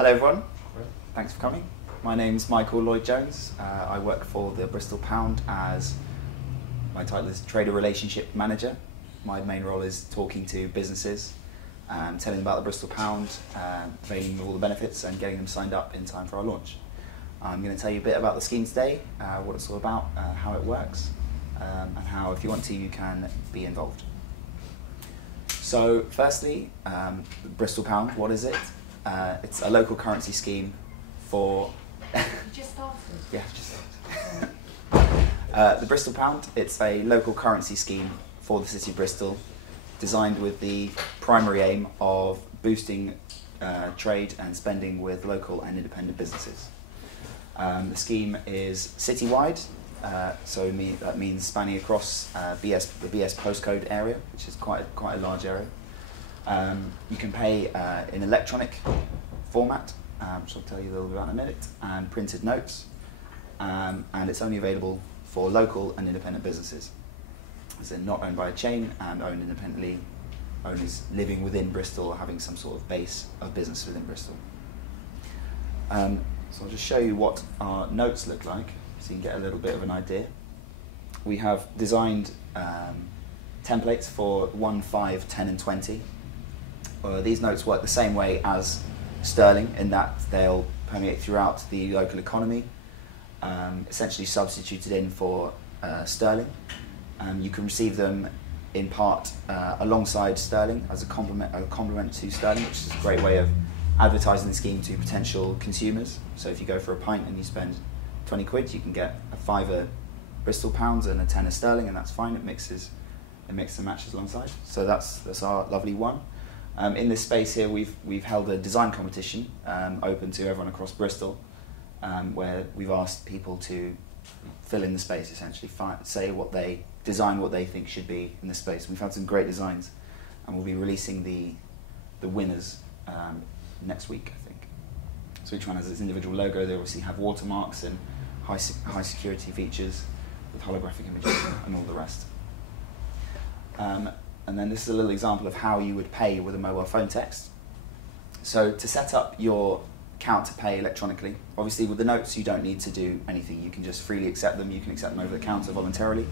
Hello everyone, thanks for coming. My name's Michael Lloyd-Jones. I work for the Bristol Pound as, my title is Trader Relationship Manager. My main role is talking to businesses, telling them about the Bristol Pound, telling them all the benefits and getting them signed up in time for our launch. I'm going to tell you a bit about the scheme today, what it's all about, how it works, and how, if you want to, you can be involved. So firstly, the Bristol Pound, what is it? It's a local currency scheme for... You just started? Yeah, just started. The Bristol Pound, it's a local currency scheme for the city of Bristol, designed with the primary aim of boosting trade and spending with local and independent businesses. The scheme is citywide, so that means spanning across the BS postcode area, which is quite a large area. You can pay in electronic format, which I'll tell you a little bit about in a minute, and printed notes, and it's only available for local and independent businesses. As in not owned by a chain and owned independently, owners living within Bristol or having some sort of base of business within Bristol. So I'll just show you what our notes look like, so you can get a little bit of an idea. We have designed templates for 1, 5, 10 and 20. These notes work the same way as sterling in that they'll permeate throughout the local economy, essentially substituted in for sterling. You can receive them in part alongside sterling as a complement to sterling, which is a great way of advertising the scheme to potential consumers. So if you go for a pint and you spend 20 quid, you can get a £5 Bristol pounds and a £10 sterling, and that's fine. It mixes and matches alongside. So that's our lovely one. In this space here, we've held a design competition open to everyone across Bristol, where we've asked people to fill in the space, essentially, design what they think should be in the space. We've had some great designs, and we'll be releasing the winners next week, I think. So each one has its individual logo. They obviously have watermarks and high security features with holographic images and all the rest. And then this is a little example of how you would pay with a mobile phone text. So to set up your account to pay electronically, obviously with the notes you don't need to do anything. You can just freely accept them. You can accept them over the counter voluntarily.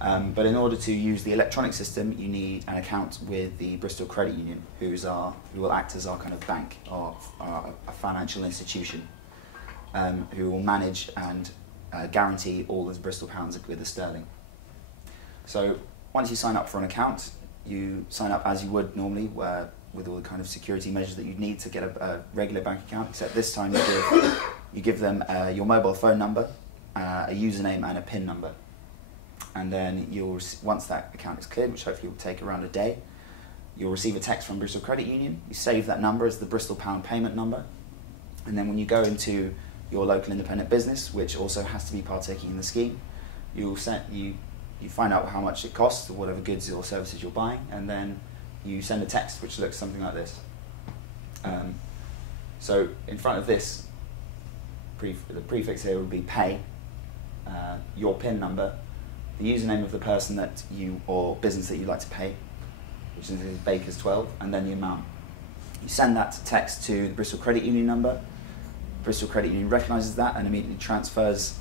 But in order to use the electronic system, you need an account with the Bristol Credit Union, who will act as our kind of bank, or a financial institution, who will manage and guarantee all the Bristol pounds with the sterling. So once you sign up for an account, you sign up as you would normally, with all the kind of security measures that you'd need to get a regular bank account, except this time you give them your mobile phone number, a username and a PIN number. And then once that account is cleared, which hopefully will take around a day, you'll receive a text from Bristol Credit Union. You save that number as the Bristol Pound payment number. And then when you go into your local independent business, which also has to be partaking in the scheme, you find out how much it costs, or whatever goods or services you're buying, and then you send a text which looks something like this. So in front of this, the prefix here would be pay, your PIN number, the username of the person or business that you'd like to pay, which is Baker's 12, and then the amount. You send that text to the Bristol Credit Union number. Bristol Credit Union recognises that and immediately transfers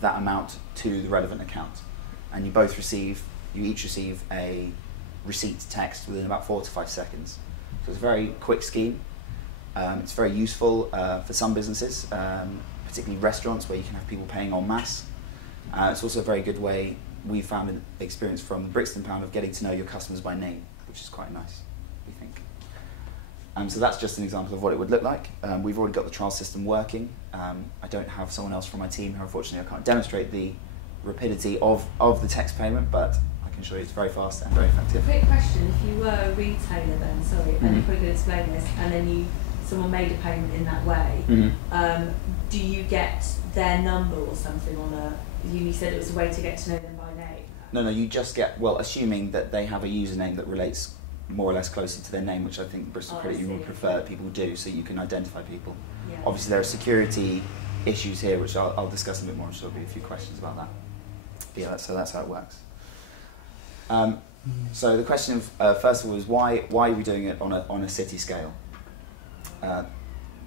that amount to the relevant account. And you each receive a receipt text within about 4 to 5 seconds. So it's a very quick scheme. It's very useful for some businesses, particularly restaurants where you can have people paying en masse. It's also a very good way, we found an experience from the Brixton Pound, of getting to know your customers by name, which is quite nice, we think. So that's just an example of what it would look like. We've already got the trial system working. I don't have someone else from my team who, unfortunately, I can't demonstrate the rapidity of the text payment, but I can show you it's very fast and very effective. Quick question, if you were a retailer then, sorry, and you're probably going to explain this, and then someone made a payment in that way, do you get their number or something on you said it was a way to get to know them by name? No, you just get, assuming that they have a username that relates more or less closely to their name, which I think Bristol Credit Union would prefer people do, so you can identify people. Yeah. Obviously there are security issues here, which I'll discuss a bit more, and there'll be a few questions about that. But yeah, so that's how it works. So the question, first of all, is why are we doing it on a city scale?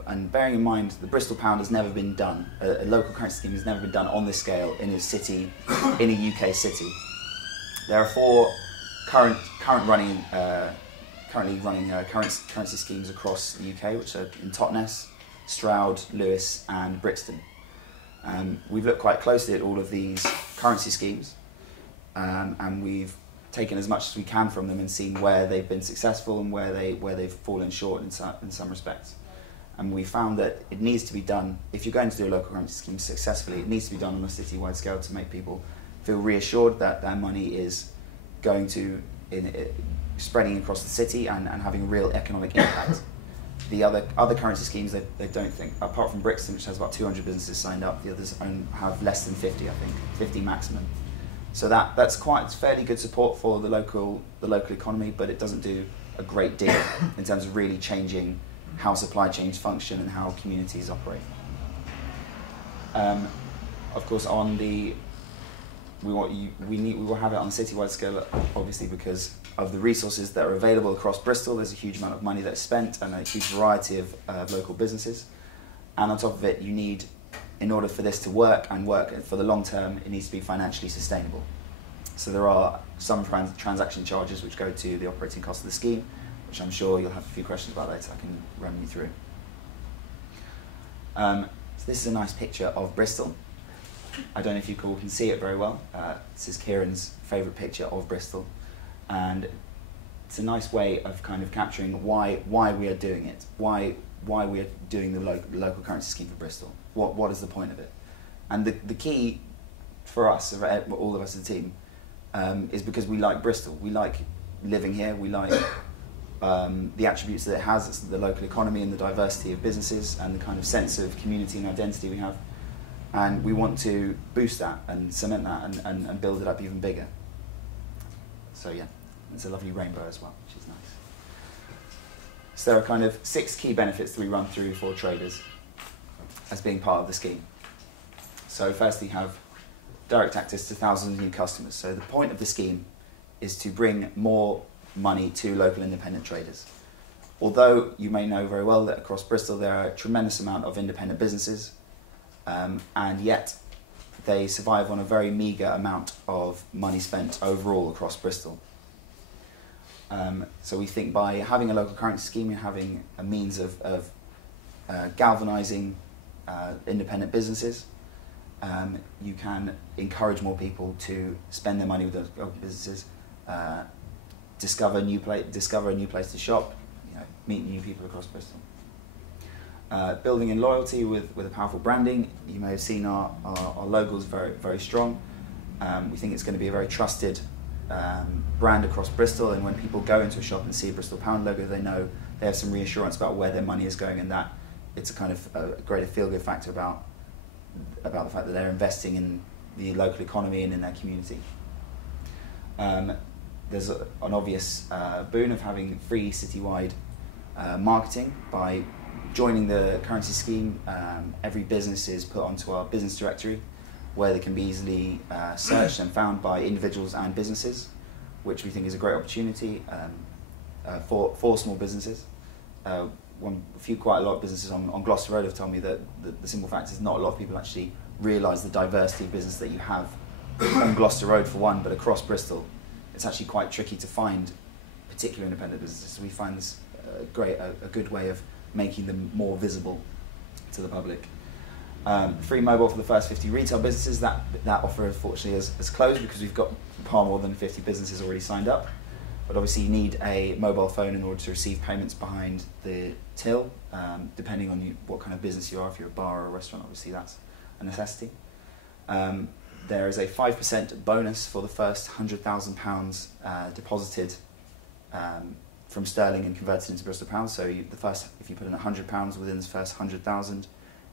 and bearing in mind the Bristol Pound has never been done, a local currency scheme has never been done on this scale in a city, in a UK city. There are 4 currently running currency schemes across the UK, which are in Totnes, Stroud, Lewis and Brixton. We've looked quite closely at all of these currency schemes, and we've taken as much as we can from them and seen where they've been successful and where they've fallen short in some respects. And we found that it needs to be done, if you're going to do a local currency scheme successfully, it needs to be done on a citywide scale to make people feel reassured that their money is going to spreading across the city and having a real economic impact. The other currency schemes, they don't think, apart from Brixton, which has about 200 businesses signed up, the others have less than 50, I think, 50 maximum. So that's fairly good support for the local economy, but it doesn't do a great deal in terms of really changing how supply chains function and how communities operate. Of course, we will have it on a citywide scale, obviously, because of the resources that are available across Bristol. There's a huge amount of money that's spent and a huge variety of local businesses. And on top of it, you need, in order for this to work and work for the long term, it needs to be financially sustainable. So there are some transaction charges which go to the operating cost of the scheme, which I'm sure you'll have a few questions about later. I can run you through. So this is a nice picture of Bristol. I don't know if you all can see it very well. This is Kieran's favourite picture of Bristol, and it's a nice way of kind of capturing why we are doing it, why we are doing the local currency scheme for Bristol. What is the point of it? And the key for us, all of us as a team, is because we like Bristol. We like living here. We like the attributes that it has, the local economy and the diversity of businesses and the kind of sense of community and identity we have. And we want to boost that and cement that and build it up even bigger. So yeah, it's a lovely rainbow as well, which is nice. So there are kind of 6 key benefits that we run through for traders as being part of the scheme. So firstly, have direct access to thousands of new customers. So the point of the scheme is to bring more money to local independent traders. Although you may know very well that across Bristol there are a tremendous amount of independent businesses, and yet they survive on a very meagre amount of money spent overall across Bristol. So we think by having a local currency scheme, you're having a means of galvanising independent businesses. You can encourage more people to spend their money with those local businesses, discover a new place to shop, meet new people across Bristol. Building in loyalty with a powerful branding. You may have seen our logo is very, very strong. We think it's going to be a very trusted brand across Bristol, and when people go into a shop and see a Bristol Pound logo, they know they have some reassurance about where their money is going, and that it's a kind of a greater feel-good factor about the fact that they're investing in the local economy and in their community. There's an obvious boon of having free citywide marketing. By joining the currency scheme, every business is put onto our business directory, where they can be easily searched and found by individuals and businesses, which we think is a great opportunity for small businesses. Quite a lot of businesses on Gloucester Road have told me that the simple fact is not a lot of people actually realise the diversity of business that you have on Gloucester Road for one, but across Bristol. It's actually quite tricky to find particular independent businesses. So we find this a good way of making them more visible to the public. Free mobile for the first 50 retail businesses. That offer unfortunately has closed because we've got far more than 50 businesses already signed up. But obviously you need a mobile phone in order to receive payments behind the till, depending on what kind of business you are. If you're a bar or a restaurant, obviously that's a necessity. There is a 5% bonus for the first £100,000 deposited from sterling and converted into Bristol pounds. So if you put in £100 within the first 100,000,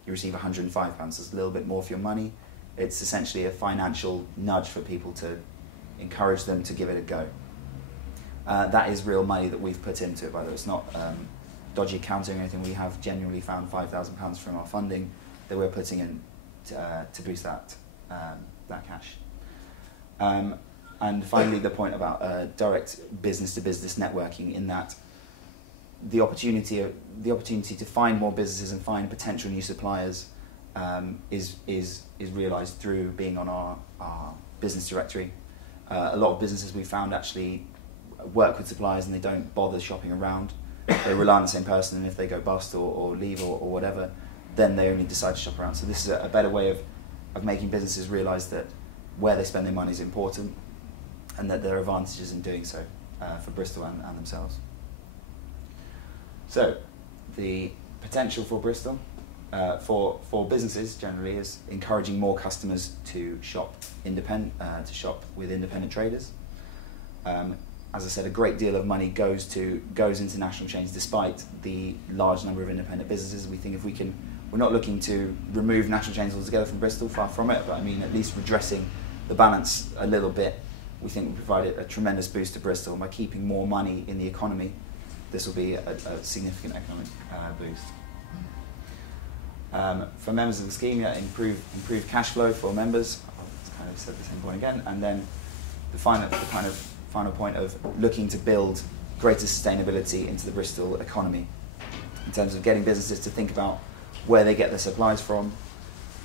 you receive £105. So it's a little bit more for your money. It's essentially a financial nudge for people to encourage them to give it a go. That is real money that we've put into it, by the way. It's not dodgy accounting or anything. We have genuinely found £5,000 from our funding that we're putting in to boost that cash. And finally, the point about direct business-to-business networking, in that the opportunity to find more businesses and find potential new suppliers is realised through being on our business directory. A lot of businesses we found actually work with suppliers and they don't bother shopping around. They rely on the same person, and if they go bust or leave or whatever, then they only decide to shop around. So this is a better way of making businesses realise that where they spend their money is important, and that there are advantages in doing so for Bristol and themselves. So the potential for Bristol for businesses generally is encouraging more customers to shop with independent traders. As I said, a great deal of money goes into national chains, despite the large number of independent businesses. We think we're not looking to remove national chains altogether from Bristol, far from it, but I mean at least redressing the balance a little bit. We think we provide a tremendous boost to Bristol, and by keeping more money in the economy, this will be a significant economic boost. For members of the scheme, improve cash flow for members. I've kind of said the same point again, and then the final point of looking to build greater sustainability into the Bristol economy, in terms of getting businesses to think about where they get their supplies from,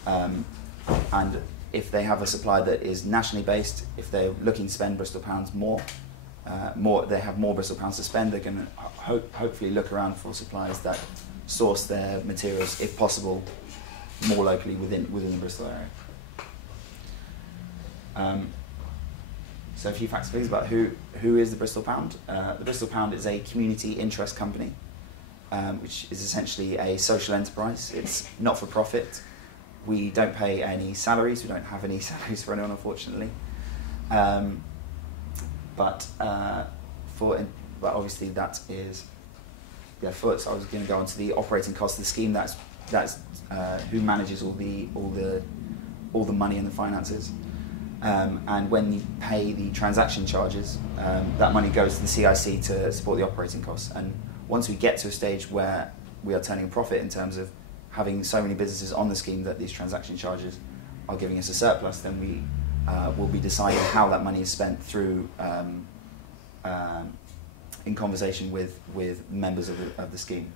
and if they have a supply that is nationally based, if they're looking to spend Bristol pounds they have more Bristol pounds to spend, they can hopefully look around for suppliers that source their materials, if possible, more locally within the Bristol area. So a few facts and figures about who is the Bristol Pound. The Bristol Pound is a community interest company, which is essentially a social enterprise. It's not for profit. We don't pay any salaries. We don't have any salaries for anyone, unfortunately. But obviously that is, so I was going to go on to the operating cost of the scheme. That's who manages all the money and the finances. And when you pay the transaction charges, that money goes to the CIC to support the operating costs. And once we get to a stage where we are turning a profit in terms of having so many businesses on the scheme that these transaction charges are giving us a surplus, then we will be deciding how that money is spent through in conversation with members of the scheme.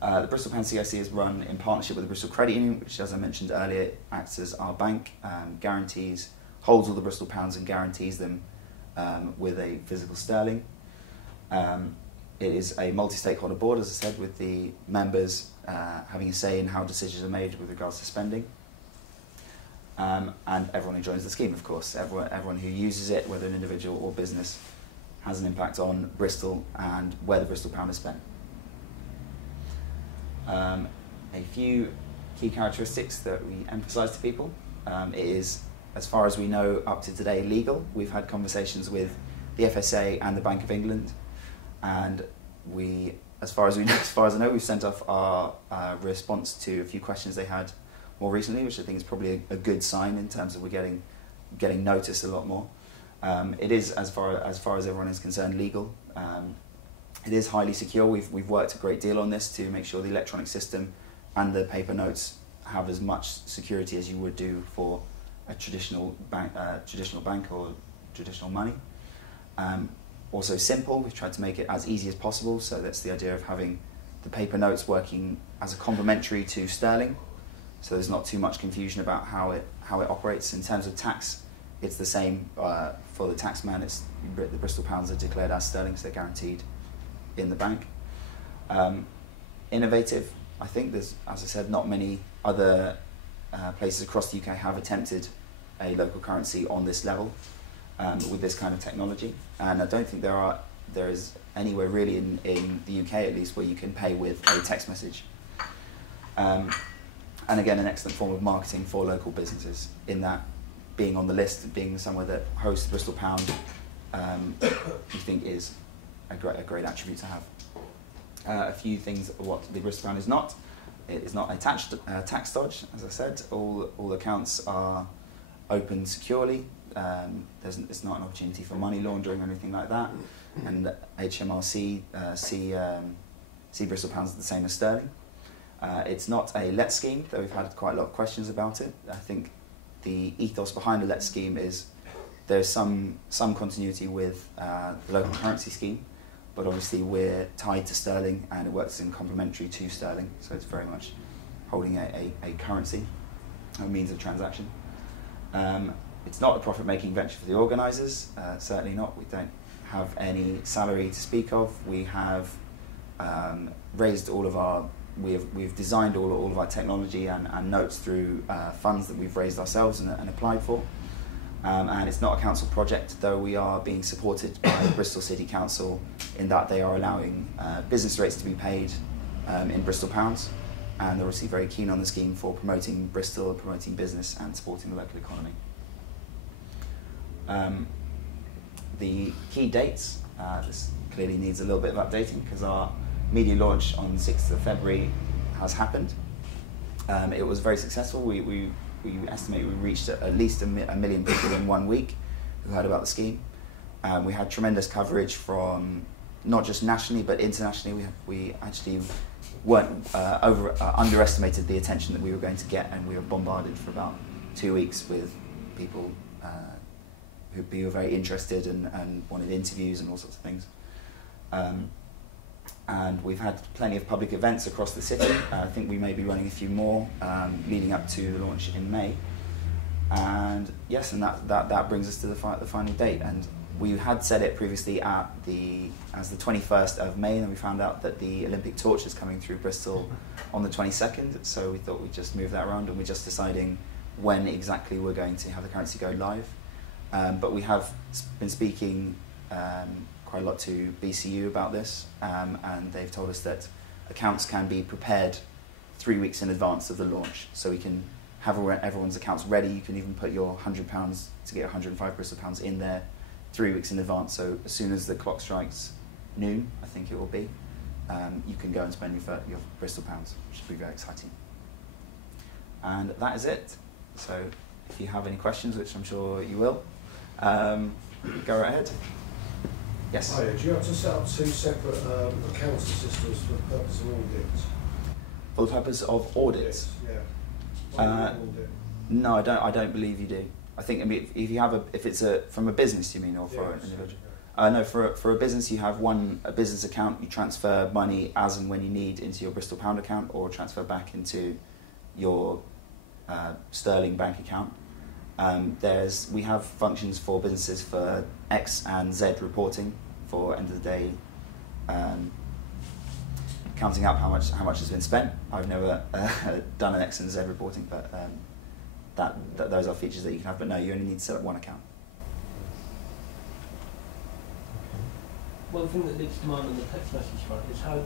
The Bristol Pound CIC is run in partnership with the Bristol Credit Union, which, as I mentioned earlier, acts as our bank, holds all the Bristol Pounds and guarantees them with a physical sterling. It is a multi-stakeholder board, as I said, with the members having a say in how decisions are made with regards to spending. And everyone who joins the scheme, of course. Everyone who uses it, whether an individual or business, has an impact on Bristol and where the Bristol Pound is spent. A few key characteristics that we emphasise to people. It is, as far as we know, up to today legal. We've had conversations with the FSA and the Bank of England, and as far as I know, we've sent off our response to a few questions they had more recently, which I think is probably a good sign in terms of we're getting noticed a lot more. It is, as far as everyone is concerned, legal. It is highly secure. We've worked a great deal on this to make sure the electronic system and the paper notes have as much security as you would do for a traditional bank or traditional money. Also simple. We've tried to make it as easy as possible. So that's the idea of having the paper notes working as a complementary to sterling. So there's not too much confusion about how it operates. In terms of tax, it's the same for the taxman. The Bristol Pounds are declared as sterling, so they're guaranteed in the bank. Innovative. I think there's, as I said, not many other places across the UK have attempted a local currency on this level with this kind of technology, and I don't think there is anywhere really in the UK at least where you can pay with a text message. And again, an excellent form of marketing for local businesses, in that being on the list, being somewhere that hosts the Bristol Pound, we think is a great attribute to have. A few things what the Bristol Pound is not. It is not a tax dodge, as I said. All accounts are opened securely. It's not an opportunity for money laundering or anything like that. And HMRC see Bristol Pounds as the same as sterling. It's not a let scheme, though we've had quite a lot of questions about it. I think the ethos behind the let scheme is there's some continuity with the local currency scheme, but obviously we're tied to sterling and it works in complementary to sterling, so it's very much holding a currency, a means of transaction. It's not a profit-making venture for the organisers, certainly not. We don't have any salary to speak of. We have raised all of our, we've designed all of our technology and notes through funds that we've raised ourselves and applied for. And it's not a council project, though we are being supported by Bristol City Council in that they are allowing business rates to be paid in Bristol Pounds, and they're obviously very keen on the scheme for promoting Bristol, promoting business and supporting the local economy. The key dates, this clearly needs a little bit of updating because our media launch on the 6th of February has happened. It was very successful. We estimate we reached at least a million people in 1 week who heard about the scheme. We had tremendous coverage from not just nationally but internationally. We actually weren't underestimated the attention that we were going to get, and we were bombarded for about 2 weeks with people who were very interested and wanted interviews and all sorts of things. And we've had plenty of public events across the city. I think we may be running a few more leading up to the launch in May. And yes, and that brings us to the final date. And we had set it previously as the 21st of May, and we found out that the Olympic torch is coming through Bristol on the 22nd. So we thought we'd just move that around, and we're just deciding when exactly we're going to have the currency go live. But we have been speaking quite a lot to BCU about this, and they've told us that accounts can be prepared 3 weeks in advance of the launch, so we can have everyone's accounts ready. You can even put your £100 to get 105 Bristol Pounds in there 3 weeks in advance, so as soon as the clock strikes noon, I think it will be, you can go and spend your Bristol Pounds, which should be very exciting. And that is it. So if you have any questions, which I'm sure you will, go right ahead. Yes? Hi, do you have to set up 2 separate accounting systems for the purpose of audits? For the purpose of audits? Yeah. No, I don't believe you do. I think, I mean, if you have if it's from a business, you mean, or for an individual? No, for a business, you have a business account. You transfer money as and when you need into your Bristol Pound account, or transfer back into your sterling bank account. We have functions for businesses for X and Z reporting, for end of the day counting up how much has been spent. I've never done an X and Z reporting, but those are features that you can have. But no, you only need to set up one account. One thing that leads to mind on the text message front is how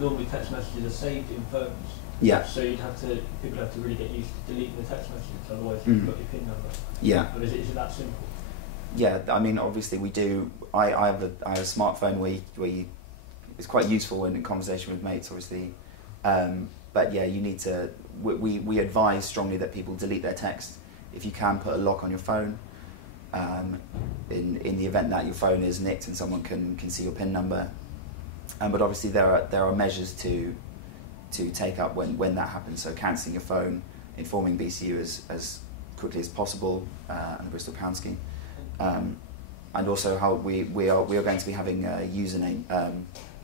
normally text messages are saved in phones. Yeah. So people have to really get used to deleting the text messages, otherwise you've got your PIN number. Yeah. Or is it that simple? Yeah, I mean, obviously we do. I have a smartphone where it's quite useful when in conversation with mates, obviously. But yeah, you need to. We advise strongly that people delete their text. If you can, put a lock on your phone. In the event that your phone is nicked and someone can see your PIN number. But obviously there are measures to take up when that happens. So cancelling your phone, informing BCU as quickly as possible, and the Bristol Pound scheme. And also how we are going to be having username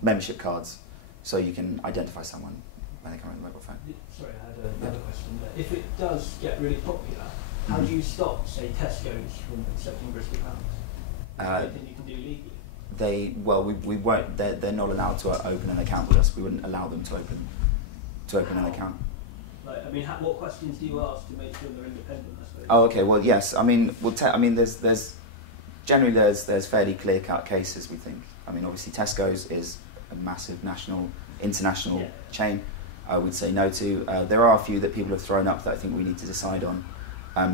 membership cards, so you can identify someone when they come in the mobile phone. Sorry, I had another question there. If it does get really popular, how do you stop, say, Tesco's from accepting Bristol Pounds? Anything you can do legally? We won't. They're not allowed to open an account with us. We wouldn't allow them to open an account. Like, I mean, what questions do you ask to make sure they're independent? I suppose. Oh, okay. Well, yes. I mean, there's generally fairly clear-cut cases. We think. I mean, obviously, Tesco's is a massive international chain. I would say no to. There are a few that people have thrown up that I think we need to decide on,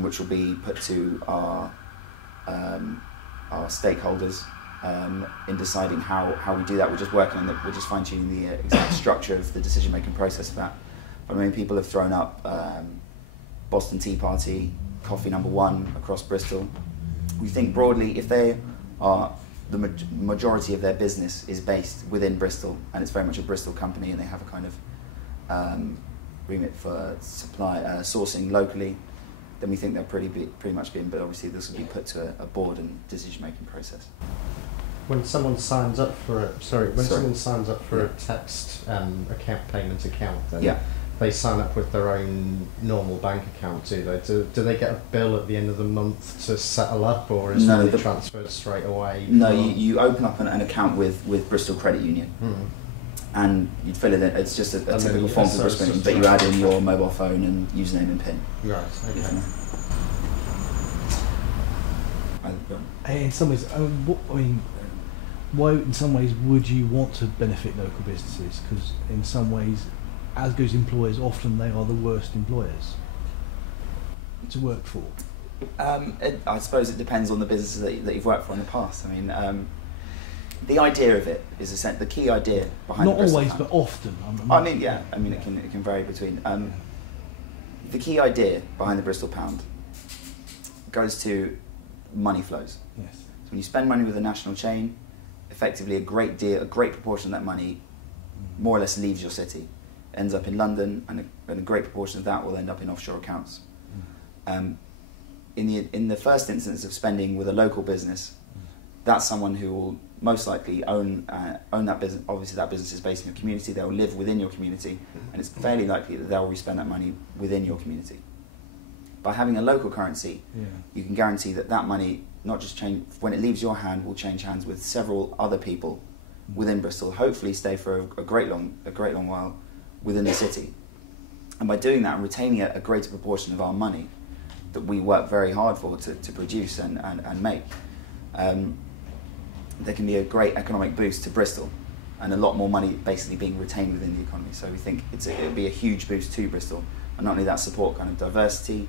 which will be put to our stakeholders in deciding how we do that. We're just working on we're just fine-tuning the exact structure of the decision-making process for that. But I mean, people have thrown up Boston Tea Party, Coffee Number One across Bristol. We think broadly, if they are the majority of their business is based within Bristol, and it's very much a Bristol company, and they have a kind of remit for sourcing locally, then we think they'll pretty much be in. But obviously, this will be put to a board and decision-making process. When someone signs up for a text account, payment account, then they sign up with their own normal bank account, do they? Do they get a bill at the end of the month to settle up, or is money transferred straight away? No, you open up an account with Bristol Credit Union, and you fill it in. It's just a typical form for Bristol, but you add in your mobile phone and username and PIN. Right. Okay. In some ways, why in some ways would you want to benefit local businesses? Because in some ways, as goes employers, often they are the worst employers to work for. I suppose it depends on the businesses that you've worked for in the past. I mean, the idea of it is the key idea behind. Not the Bristol always, Pound. but often. It can vary between. The key idea behind the Bristol Pound goes to money flows. Yes. So when you spend money with a national chain, effectively a great proportion of that money more or less leaves your city, ends up in London, and a great proportion of that will end up in offshore accounts. In the first instance of spending with a local business, that's someone who will most likely own that business. Obviously that business is based in your community, they'll live within your community, and it's fairly likely that they'll spend that money within your community. By having a local currency, you can guarantee that money, not just change when it leaves your hand, will change hands with several other people within Bristol. Hopefully, stay for a great long while within the city. And by doing that and retaining a greater proportion of our money that we work very hard for to produce and make, there can be a great economic boost to Bristol, and a lot more money basically being retained within the economy. So we think it would be a huge boost to Bristol, and not only that, support kind of diversity.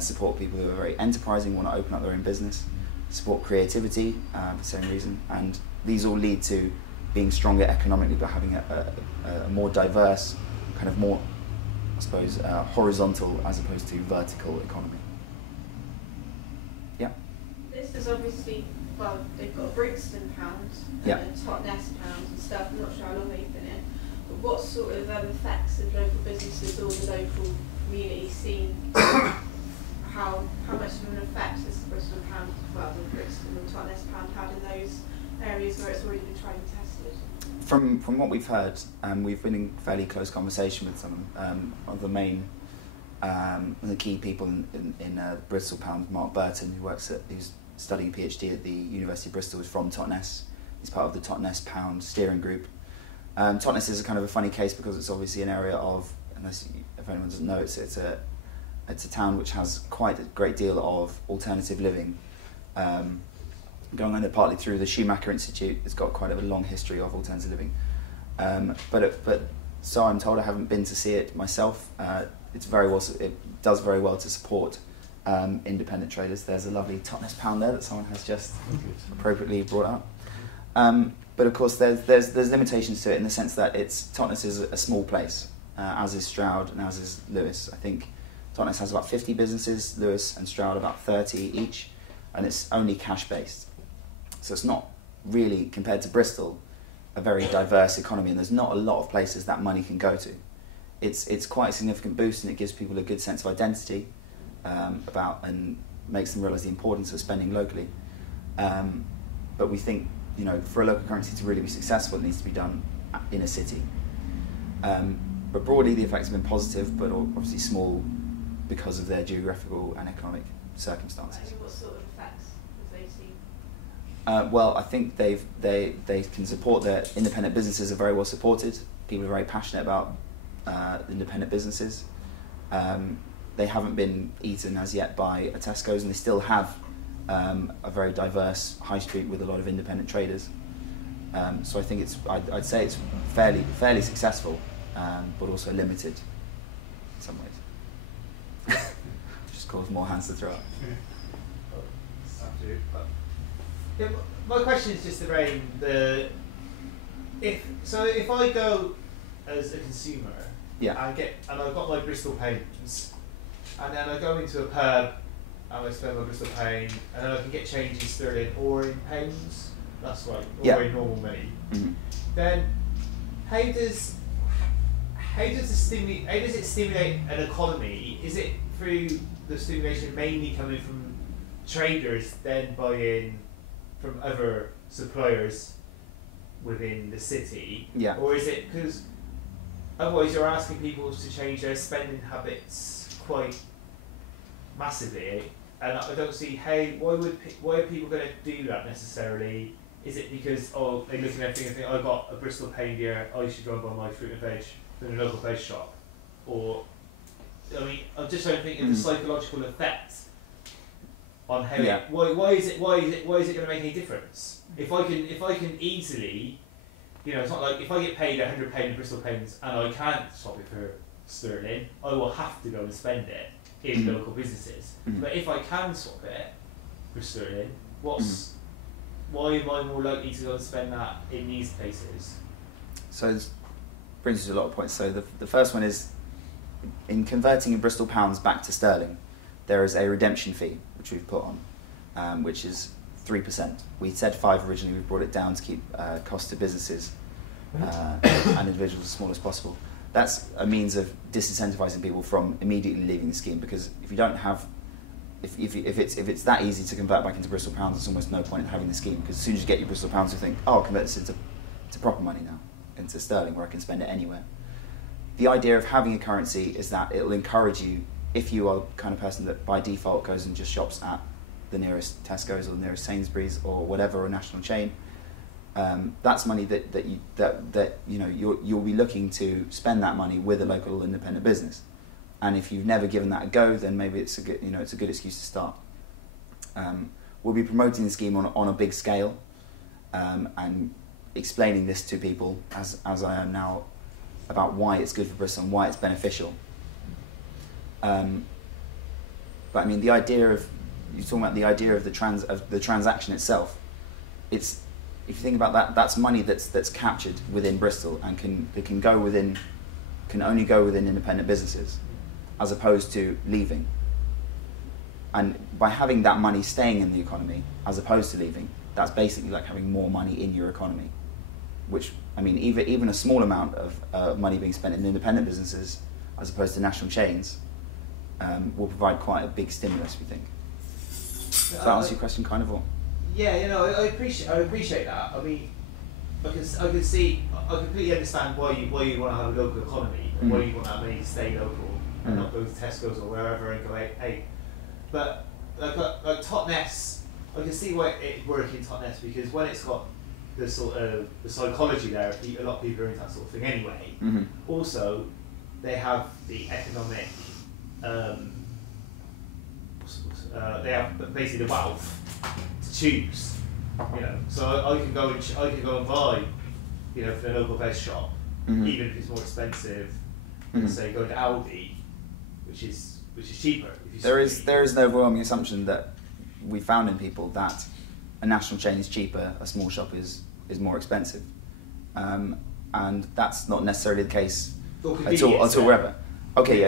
Support people who are very enterprising, want to open up their own business, support creativity for the same reason, and these all lead to being stronger economically by having a more diverse, kind of more, I suppose, horizontal as opposed to vertical economy. Yeah? This is obviously, well, they've got a Brixton Pound and a Totnes Pound and stuff. I'm not sure how long they've been in, but what sort of effects have local businesses or the local community seen? How much of an effect has the Bristol Pound, well, the Brixton and Totnes Pound had in those areas where it's already been tried and tested? From what we've heard, we've been in fairly close conversation with some of the main, the key people in Bristol Pound. Mark Burton, who's studying a PhD at the University of Bristol, is from Totnes. He's part of the Totnes Pound steering group. Totnes is a kind of a funny case because it's obviously an area of, if anyone doesn't know, it's a town which has quite a great deal of alternative living going on there, partly through the Schumacher Institute. It's got quite a long history of alternative living. But so I'm told, I haven't been to see it myself. It does very well to support independent traders. There's a lovely Totnes Pound there that someone has just appropriately brought up. But of course, there's limitations to it in the sense that Totnes is a small place, as is Stroud and as is Lewis. I think Totnes has about 50 businesses, Lewis and Stroud about 30 each, and it's only cash-based. So it's not really, compared to Bristol, a very diverse economy, and there's not a lot of places that money can go to. It's quite a significant boost, and it gives people a good sense of identity and makes them realise the importance of spending locally. But we think, for a local currency to really be successful, it needs to be done in a city. But broadly, the effects have been positive, but obviously small, because of their geographical and economic circumstances. And what sort of effects have they seen? Well, I think they can support their independent businesses are very well supported. People are very passionate about independent businesses. They haven't been eaten as yet by a Tesco's, and they still have a very diverse high street with a lot of independent traders. So I think I'd say it's fairly successful, but also limited in some ways. Just cause more hands to throw up. Yeah, my question is just around if I go as a consumer, and I've got my Bristol Pounds, and then I go into a pub and I spend my Bristol Pound, and then I can get change in sterling or in pounds. That's right, or in normal money. Mm-hmm. Then how does it stimulate an economy? Is it through the stimulation mainly coming from traders then buying from other suppliers within the city? Yeah. Or is it because otherwise you're asking people to change their spending habits quite massively, and I don't see why are people going to do that necessarily? Is it because they look at everything and think, I got a Bristol Pound here, I should go and buy my fruit and veg in a local veg shop? Or I mean, I'm just trying to think of the psychological effect on how why is it going to make any difference? If I can easily, it's not like if I get paid £100 in Bristol pounds and I can't swap it for sterling, I will have to go and spend it in local businesses. But if I can swap it for sterling, why am I more likely to go and spend that in these places? So this brings us to a lot of points. So the first one is, in converting in Bristol pounds back to sterling, there is a redemption fee which we've put on, which is 3%. We said 5 originally. We brought it down to keep costs to businesses and individuals as small as possible. That's a means of disincentivizing people from immediately leaving the scheme, because if you don't have, if it's that easy to convert back into Bristol pounds, there's almost no point in having the scheme, because as soon as you get your Bristol pounds, you think, I'll convert this into proper money now, into sterling, where I can spend it anywhere. The idea of having a currency is that it'll encourage you, if you are the kind of person that by default goes and just shops at the nearest Tesco's or the nearest Sainsbury's or whatever, a national chain, that's money that you'll be looking to spend that money with a local independent business. And if you've never given that a go, then maybe it's a good excuse to start. We'll be promoting the scheme on a big scale, and explaining this to people as I am now, about why it's good for Bristol and why it's beneficial. But I mean, the idea of, you're talking about the idea of the transaction itself. It's, if you think about that, that's money that's captured within Bristol and can only go within independent businesses, as opposed to leaving. And by having that money staying in the economy as opposed to leaving, that's basically like having more money in your economy. Which, I mean, even a small amount of money being spent in independent businesses as opposed to national chains will provide quite a big stimulus, we think. Does that answer your question, kind of, or? Yeah, I appreciate that. I mean, I completely understand why you want to have a local economy, and why you want that money to stay local and not go to Tesco's or wherever and go, hey. But like Totnes, I can see why it works in Totnes, because when it's got the sort of the psychology there, a lot of people are into that sort of thing anyway. Also, they have the economic, they have basically the wealth to choose. So I can go and buy, from the local veg shop, even if it's more expensive than say going to Aldi, which is cheaper. There is no overwhelming assumption that we found in people that a national chain is cheaper, a small shop is more expensive, and that's not necessarily the case at all wherever. Okay,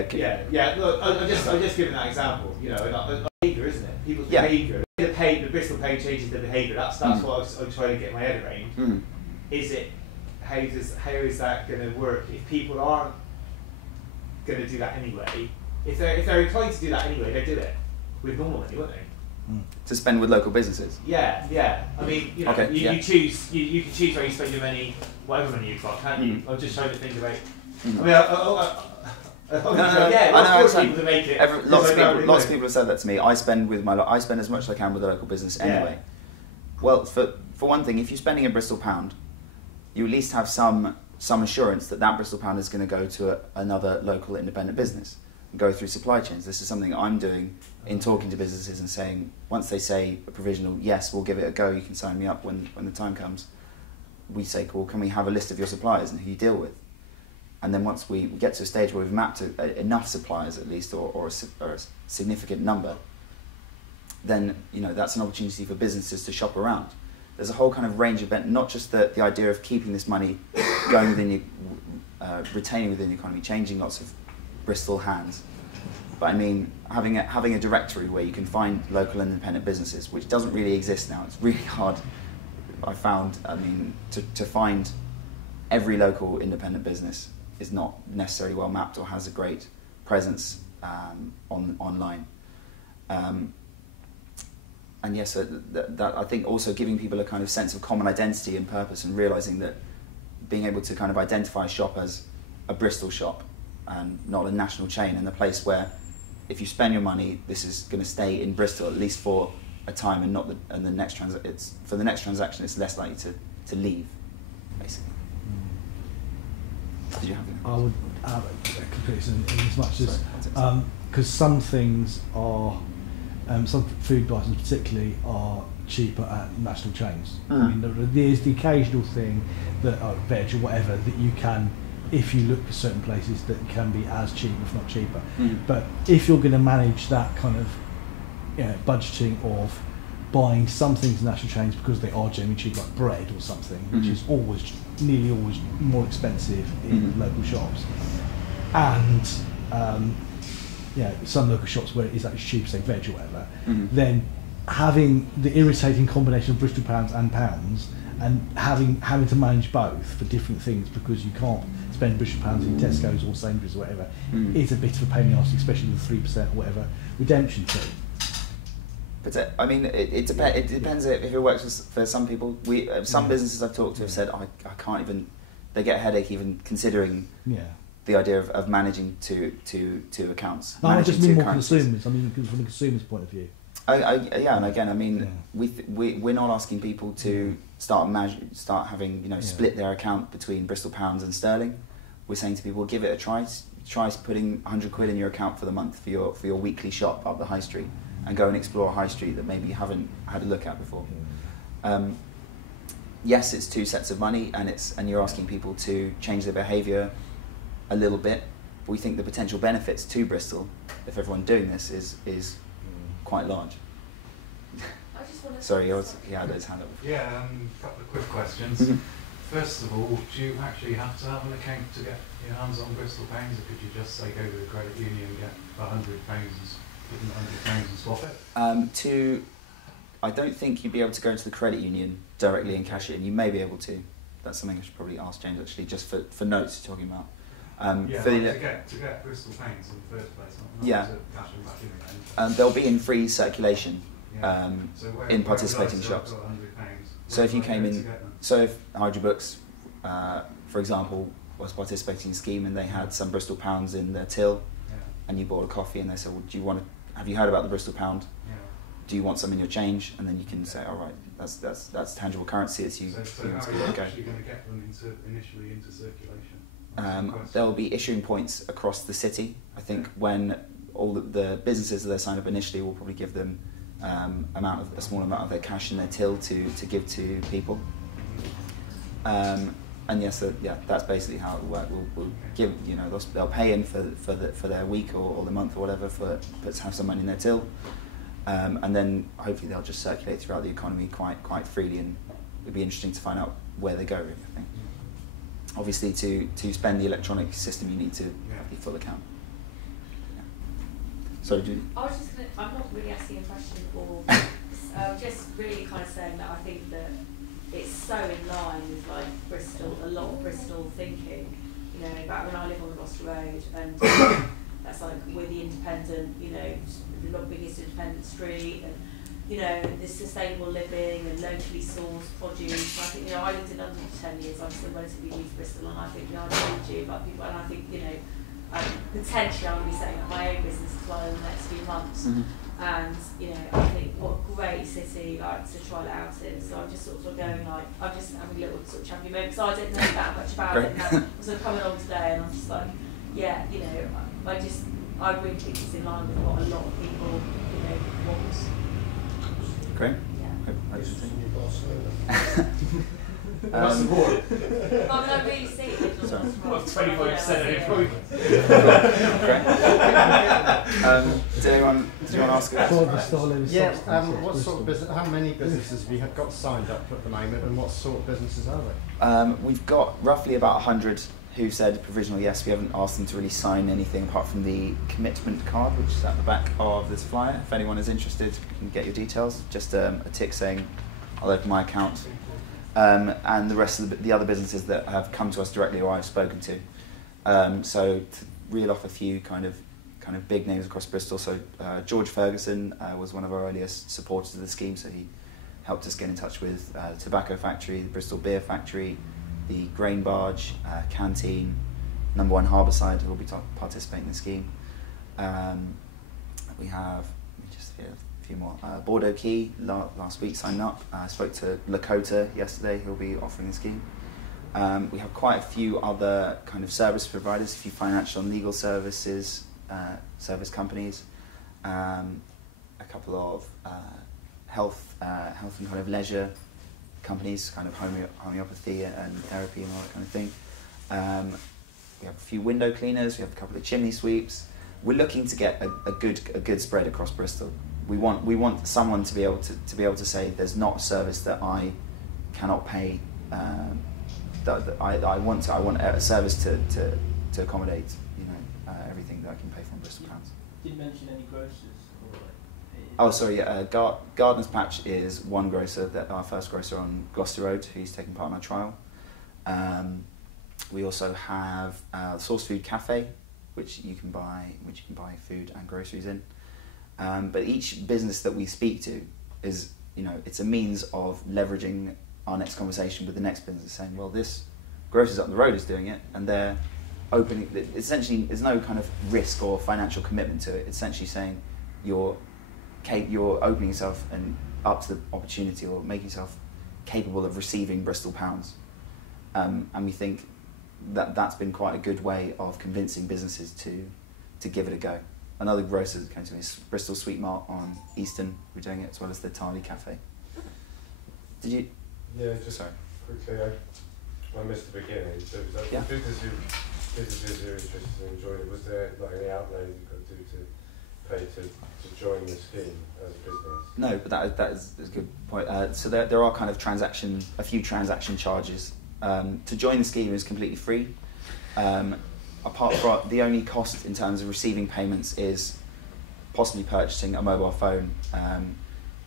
yeah. Look, I'm just giving that example. Behaviour, isn't it? People's behaviour. The Bristol Pound changes their behaviour. That's what I'm trying to get my head around. Is it how is that going to work if people aren't going to do that anyway? If they're inclined to do that anyway, they do it with normal money, won't they? To spend with local businesses. Yeah. I mean, you can choose where you spend your money, whatever money you've got, can't you? I'm just trying to think about. Lots of people to make it. Lots of people have said that to me. I spend as much as I can with a local business anyway. Well, for one thing, if you're spending a Bristol pound, you at least have some assurance that Bristol pound is going to go to another local independent business and go through supply chains. This is something I'm doing in talking to businesses and saying, once they say a provisional, yes, we'll give it a go, you can sign me up when the time comes, we say, cool, can we have a list of your suppliers and who you deal with? And then once we get to a stage where we've mapped enough suppliers at least, or a significant number, then that's an opportunity for businesses to shop around. There's a whole kind of range of, not just the idea of keeping this money going within retaining within the economy, changing lots of Bristol hands, but I mean having a directory where you can find local independent businesses, which doesn't really exist now. It's really hard, I found. I mean, to find every local independent business is not necessarily well mapped or has a great presence online. and yes, that I think also giving people a kind of sense of common identity and purpose, and realising that being able to kind of identify a shop as a Bristol shop and not a national chain, and a place where if you spend your money, this is going to stay in Bristol at least for a time, and the next transaction it's less likely to leave, basically. Did you have it? I would add a comparison in as much as because some things are some food items particularly are cheaper at national chains. I mean, there's the occasional thing that veg or whatever that you can, if you look for certain places, that can be as cheap if not cheaper. But if you're going to manage that kind of budgeting of buying some things in national chains because they are generally cheap, like bread or something, which is nearly always more expensive in local shops, and some local shops where it is actually cheap, say veg or whatever, then having the irritating combination of Bristol pounds and pounds, and having to manage both for different things because you can't spend Bristol pounds in Tesco's or Sainsbury's or whatever, is a bit of a pain in the arse, especially with the 3% or whatever redemption fee. But I mean, it depends if it works for some people. Some businesses I've talked to have said, I can't even. They get a headache even considering the idea of managing two accounts. No, I just mean more consumers. I mean, from a consumer's point of view. And again, I mean, we're not asking people to start having split their account between Bristol pounds and sterling. We're saying to people, give it a try. Try putting £100 in your account for the month for your weekly shop up the high street, and go and explore a high street that maybe you haven't had a look at before. Yes, it's two sets of money, and you're asking people to change their behaviour a little bit. But we think the potential benefits to Bristol, if everyone doing this, is quite large. I just want to Sorry, he had his hand up. Yeah, a couple of quick questions. First of all, do you actually have to have an account to get your hands on Bristol pounds, or could you just say go to the credit union and get £100 and swap it? I don't think you'd be able to go into the credit union directly and cash it in. You may be able to. That's something I should probably ask James actually, just for notes you're talking about. To get Bristol pounds in the first place, not to cash them back in again. They'll be in free circulation in participating shops. So if you came in, so if Hydrobooks, for example, was participating in a scheme and they had some Bristol pounds in their till, and you bought a coffee and they said, well, have you heard about the Bristol pound? Do you want some in your change? And then you can say, all right, that's tangible currency. It's you. So how are you actually going to get them initially into circulation? They'll be issuing points across the city. I think when all the businesses that they sign up initially will probably give them a small amount of their cash in their till to give to people. And yes, that's basically how it will work. We'll give, they'll pay in for their week or the month or whatever to have some money in their till, and then hopefully they'll just circulate throughout the economy quite freely. And it'd be interesting to find out where they go. Really, I think. Obviously, to spend the electronic system, you need to have the full account. Sorry, Judy. I'm not really asking a question, or just really kind of saying that I think that it's so in line with Bristol, a lot of Bristol thinking. Back when I live on the Gloucester Road, and that's we're the independent, the biggest independent street, and this sustainable living and locally sourced produce. And I think I lived in London for 10 years. I'm still relatively new to Bristol, and I think I told you about people, and I think potentially I'm going to be setting up my own business as well in the next few months. And I think what a great city to try it out in. So I'm just sort of going I'm just having a little sort of champion moment because I don't know that much about it. And I was coming along today, and I'm just I really think it's in line with what a lot of people want. Great. What's the board? I really see it. 25% improvement. Did anyone ask a question? What sort of business? How many businesses have you got signed up at the moment, and what sort of businesses are they? We've got roughly about 100 who said provisional yes. We haven't asked them to really sign anything apart from the commitment card, which is at the back of this flyer. If anyone is interested, you can get your details. Just a tick saying, I'll open my account. And the rest of the other businesses that have come to us directly or I've spoken to. So to reel off a few kind of kind of big names across Bristol. So George Ferguson was one of our earliest supporters of the scheme, so he helped us get in touch with the Tobacco Factory, the Bristol Beer Factory, the Grain Barge, Canteen, Number 1 Harbourside, who will be participating in the scheme. We have, let me just hear a few more. Bordeaux Quay last week signed up. I spoke to Lakota yesterday, who will be offering the scheme. We have quite a few other kind of service providers, a few financial and legal services, service companies, a couple of health and kind of leisure companies, kind of homeopathy and therapy and all that kind of thing. We have a few window cleaners. We have a couple of chimney sweeps. We're looking to get a good spread across Bristol. We want someone to be able to say there's not a service that I cannot pay. That I want a service to accommodate everything that I can pay from Bristol Pounds. Did you mention any grocers? Oh, sorry. Yeah, Gardener's Patch is one grocer, our first grocer on Gloucester Road, who's taking part in our trial. We also have Source Food Cafe, which you can buy food and groceries in. But each business that we speak to is, it's a means of leveraging our next conversation with the next business, saying, well, this grocer's up the road is doing it, and they're opening. Essentially, there's no kind of risk or financial commitment to it. It's essentially saying you're opening yourself and up to the opportunity, or making yourself capable of receiving Bristol Pounds. And we think that that's been quite a good way of convincing businesses to give it a go. Another grocer that came to me is Bristol Sweet Mart on Easton. We're doing it, as well as the Tarley Cafe. Did you? Yeah, just quickly, I missed the beginning. So yeah. Businesses who are interested in joining, was there like any outlay you've got to do to pay to join the scheme as a business? No, but that is a good point. So there are kind of a few transaction charges. To join the scheme is completely free. Apart from the only cost in terms of receiving payments is possibly purchasing a mobile phone.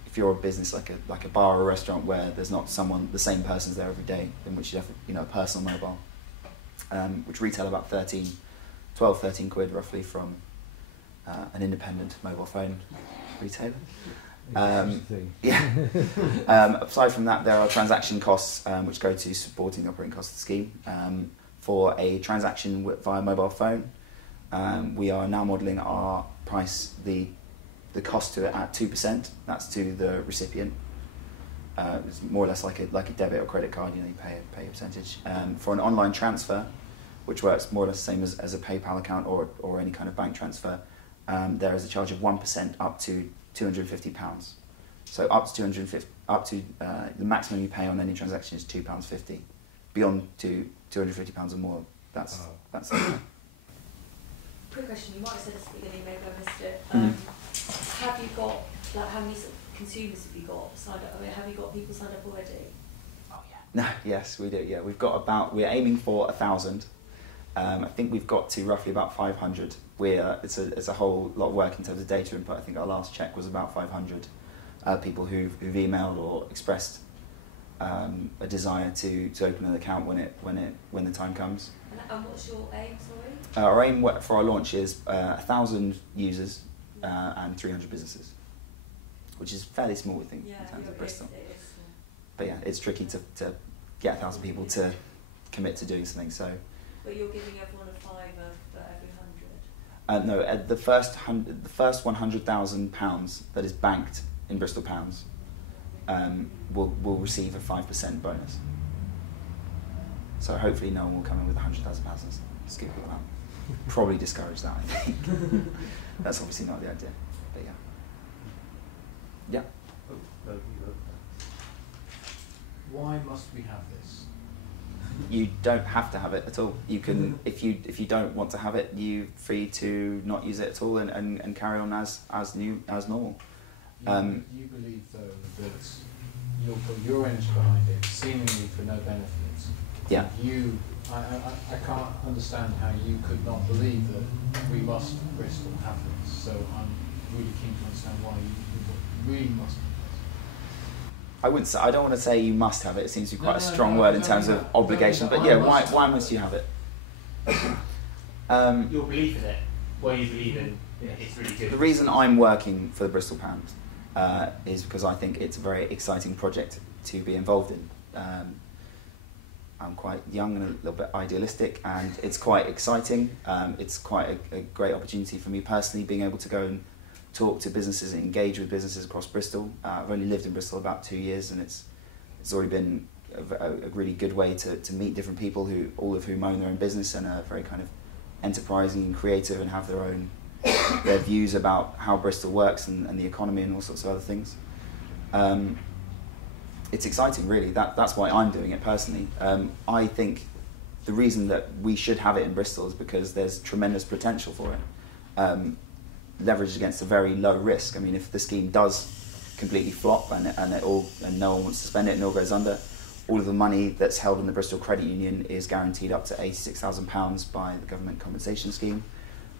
If you're a business like a bar or a restaurant where there's not the same person's there every day, in which you have a personal mobile, which retail about 13 quid roughly from an independent mobile phone retailer. Aside from that, there are transaction costs which go to supporting the operating costs of the scheme. For a transaction via mobile phone, we are now modelling our price, the cost to it at 2%. That's to the recipient. It's more or less like a debit or credit card. You pay a percentage. For an online transfer, which works more or less the same as a PayPal account or any kind of bank transfer, there is a charge of 1% up to £250. So up to the maximum you pay on any transaction is £2.50. Beyond to £250 or more, that's it. Quick question, you might have said this at the beginning, maybe I missed it. Have you got, how many sort of consumers have you got signed up? I mean, have you got people signed up already? Oh yeah. No, yes, we do. Yeah, we're aiming for 1,000. I think we've got to roughly about 500. It's a whole lot of work in terms of data input. I think our last check was about 500 people who've emailed or expressed a desire to open an account when the time comes. And what's your aim? Sorry. Our aim for our launch is 1,000 users and 300 businesses, which is fairly small, I think, in terms of Bristol. It is. But yeah, it's tricky to get 1,000 people to commit to doing something. So. But you're giving everyone a fiver for every 100. No, the first £100,000 that is banked in Bristol Pounds will receive a 5% bonus. So hopefully no one will come in with £100,000 and scoop people out. Probably discourage that, I think. That's obviously not the idea, but yeah. Why must we have this? You don't have to have it at all. You can, if you don't want to have it, you're free to not use it at all and carry on as normal. You believe though that you'll put your energy behind it, seemingly for no benefits. Yeah. I can't understand how you could not believe that we must Bristol have this. So I'm really keen to understand why you really must. I don't want to say you must have it. It seems to be quite a strong word in terms of obligation. But yeah, why must you have it? Your belief in it. why you believe in it's really good. The reason I'm working for the Bristol Pound is because I think it's a very exciting project to be involved in. I'm quite young and a little bit idealistic, and it's quite exciting. It's quite a great opportunity for me personally, being able to go and talk to businesses and engage with businesses across Bristol. I've only lived in Bristol about 2 years, and it's already been a really good way to meet different people, who all of whom own their own business and are very kind of enterprising and creative and have their views about how Bristol works and the economy and all sorts of other things. It's exciting, really. That's why I'm doing it personally. I think the reason that we should have it in Bristol is because there's tremendous potential for it. Leveraged against a very low risk. I mean, if the scheme does completely flop and no one wants to spend it and it all goes under, all of the money that's held in the Bristol Credit Union is guaranteed up to £86,000 by the government compensation scheme.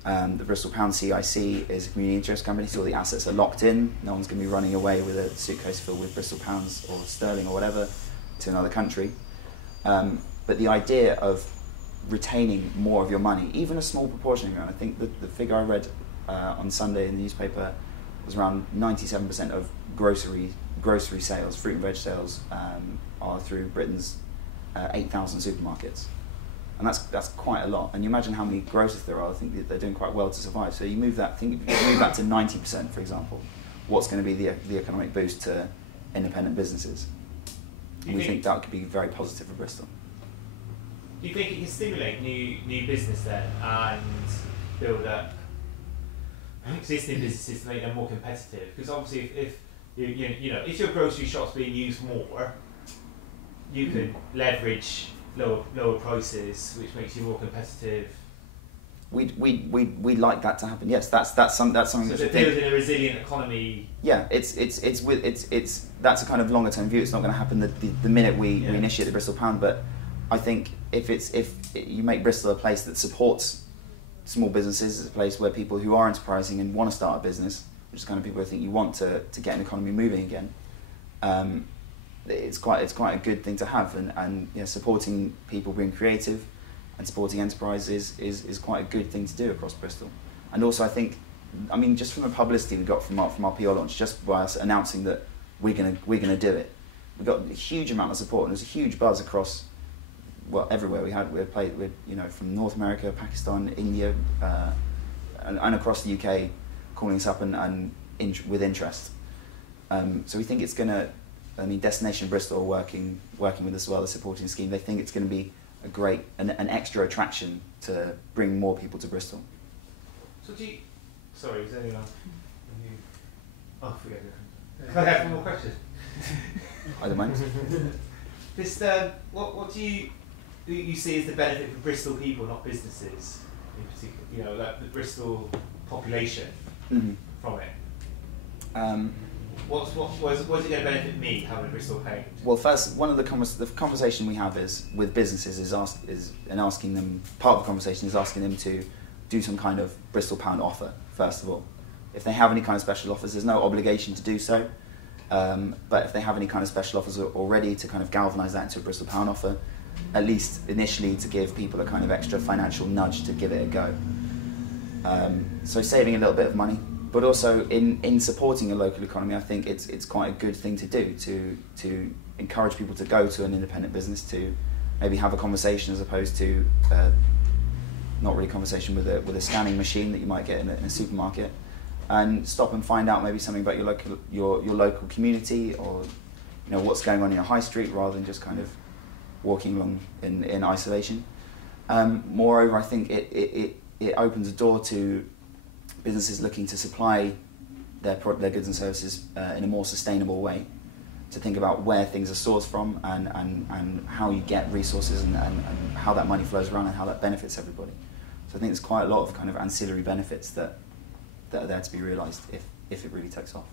The Bristol Pound CIC is a community interest company, so all the assets are locked in. No one's going to be running away with a suitcase filled with Bristol Pounds or sterling or whatever to another country. But the idea of retaining more of your money, even a small proportion of your money, I think the figure I read on Sunday in the newspaper was around 97% of grocery sales, fruit and veg sales, are through Britain's 8,000 supermarkets. And that's quite a lot. And you imagine how many grocers there are. I think they're doing quite well to survive. So you move that to 90%, for example. What's going to be the economic boost to independent businesses? And we think that could be very positive for Bristol. Do you think it can stimulate new business then and build up existing businesses to make them more competitive? Because obviously, if if your grocery shop's being used more, you could leverage lower prices, which makes you more competitive. We'd like that to happen. Yes, that's something. So to build in a resilient economy. Yeah, it's that's a kind of longer term view. It's not going to happen the minute we initiate the Bristol Pound. But I think if you make Bristol a place that supports small businesses, it's a place where people who are enterprising and want to start a business, which is kind of people I think you want to get an economy moving again. It's quite a good thing to have, and supporting people being creative and supporting enterprises is quite a good thing to do across Bristol. And also I think, just from the publicity we got from our PR launch, just by us announcing that we're gonna do it, we got a huge amount of support, and there's a huge buzz across everywhere. We played with from North America, Pakistan, India, and across the UK, calling us up and with interest. So we think it's gonna. Destination Bristol are working with us as well, the supporting scheme. They think it's going to be a great, an extra attraction to bring more people to Bristol. So sorry, is there anyone? Forget it. Can I have one more question? I don't mind. What do you see as the benefit for Bristol people, not businesses, in particular? Like the Bristol population from it. What's it going to benefit me having a Bristol Pound? Well, first, one of the conversation we have is with businesses asking them. Part of the conversation is asking them to do some kind of Bristol Pound offer. First of all, if they have any kind of special offers, there's no obligation to do so. But if they have any kind of special offers already, to kind of galvanise that into a Bristol Pound offer, at least initially to give people a kind of extra financial nudge to give it a go. So saving a little bit of money. But also in supporting a local economy, I think it's quite a good thing to do to encourage people to go to an independent business, to maybe have a conversation as opposed to not really a conversation with a scanning machine that you might get in a supermarket, and stop and find out maybe something about your local community, or what's going on in your high street, rather than just kind of walking along in isolation. Moreover, I think it opens a door to businesses looking to supply their goods and services in a more sustainable way, to think about where things are sourced from and how you get resources and how that money flows around and how that benefits everybody. So I think there's quite a lot of kind of ancillary benefits that are there to be realised if it really takes off.